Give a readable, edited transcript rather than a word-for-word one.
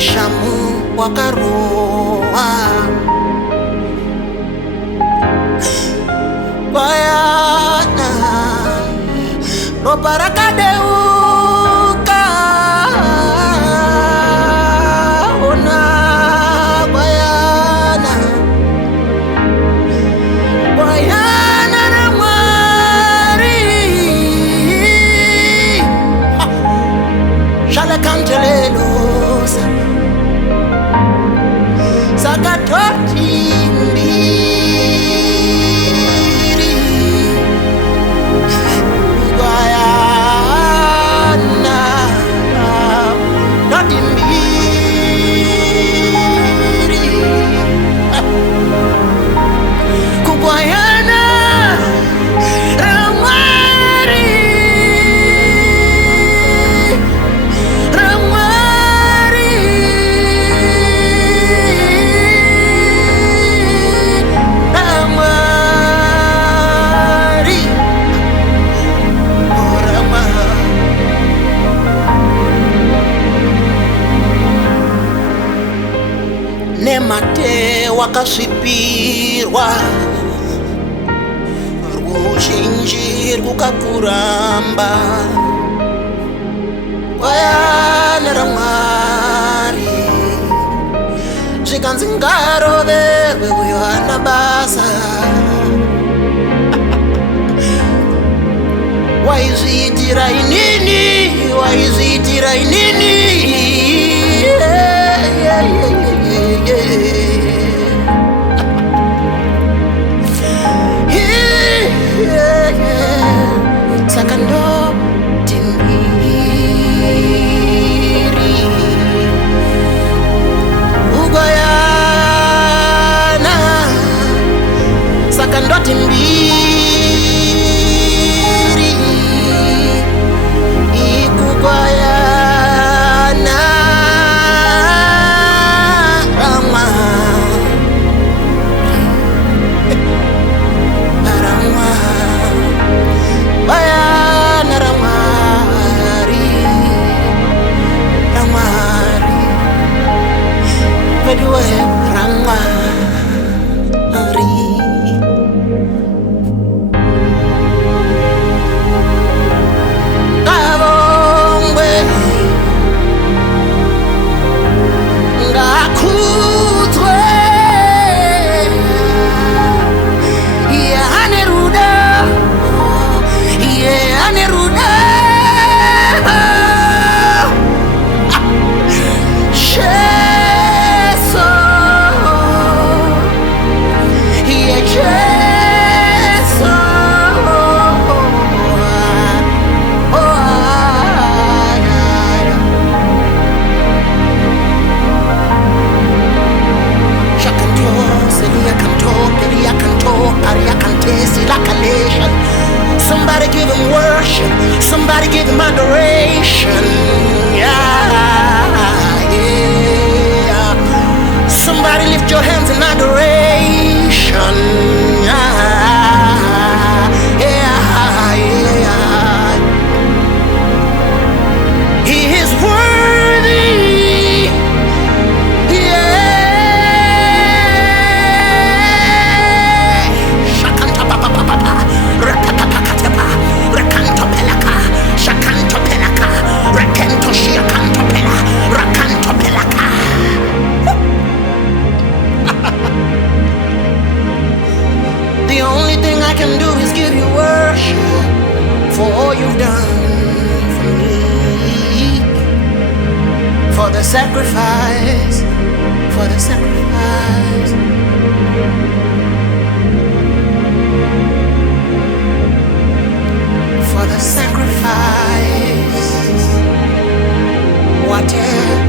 shamu wakaroa bayana ropa rakadeuka ona bayana bayana na mwari shale kantelelosa sakatoti mbiri bayana noti mbiri kubayana ramari ramari ramari orama nemate wakasvipirwa ruzhinji rwukakuramba wayana ramwari zvikanzi ngaroverwe uyo hana basa waizviitira inini waizviitira inini saka ndoti mbiri ugoyana saka ndoti mbiri ikugoyana ramwa ramwa bayana ramwari ramwari vediwe ramwari ngabongwe ngakudzwe yane ruda yane ruda sheso yecheso somebody give him worship, somebody give him adoration, yeah, yeah. Somebody lift your hands in adoration, yeah, yeah, yeah. He is worthy, yeah. Shakanta papa papa, rakatakatepa, rakanto pelaka, shakanto pelaka, rakento shiakanto pela, rakanto pelaka. The only thing I can do is give you worship for all you've done for me, for the sacrifice, for the sacrifice. For the sacrifice, whatever